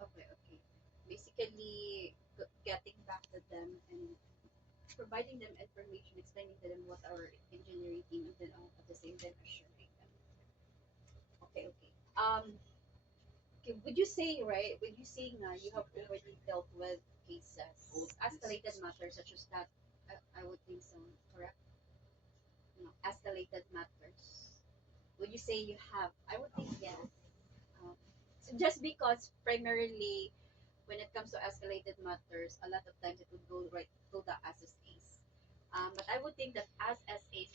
Okay, okay. Basically, getting back to them and providing them information, explaining to them what our engineering team, and then at the same time assuring them. Okay, okay. Okay, would you say, right, would you say na you have already dealt with cases, escalated matters such as that? I would think so, correct? No, escalated matters. Would you say you have? I would think yes. Um, so just because primarily when it comes to escalated matters, a lot of times it would go right to the SSAs. But I would think that as SAs,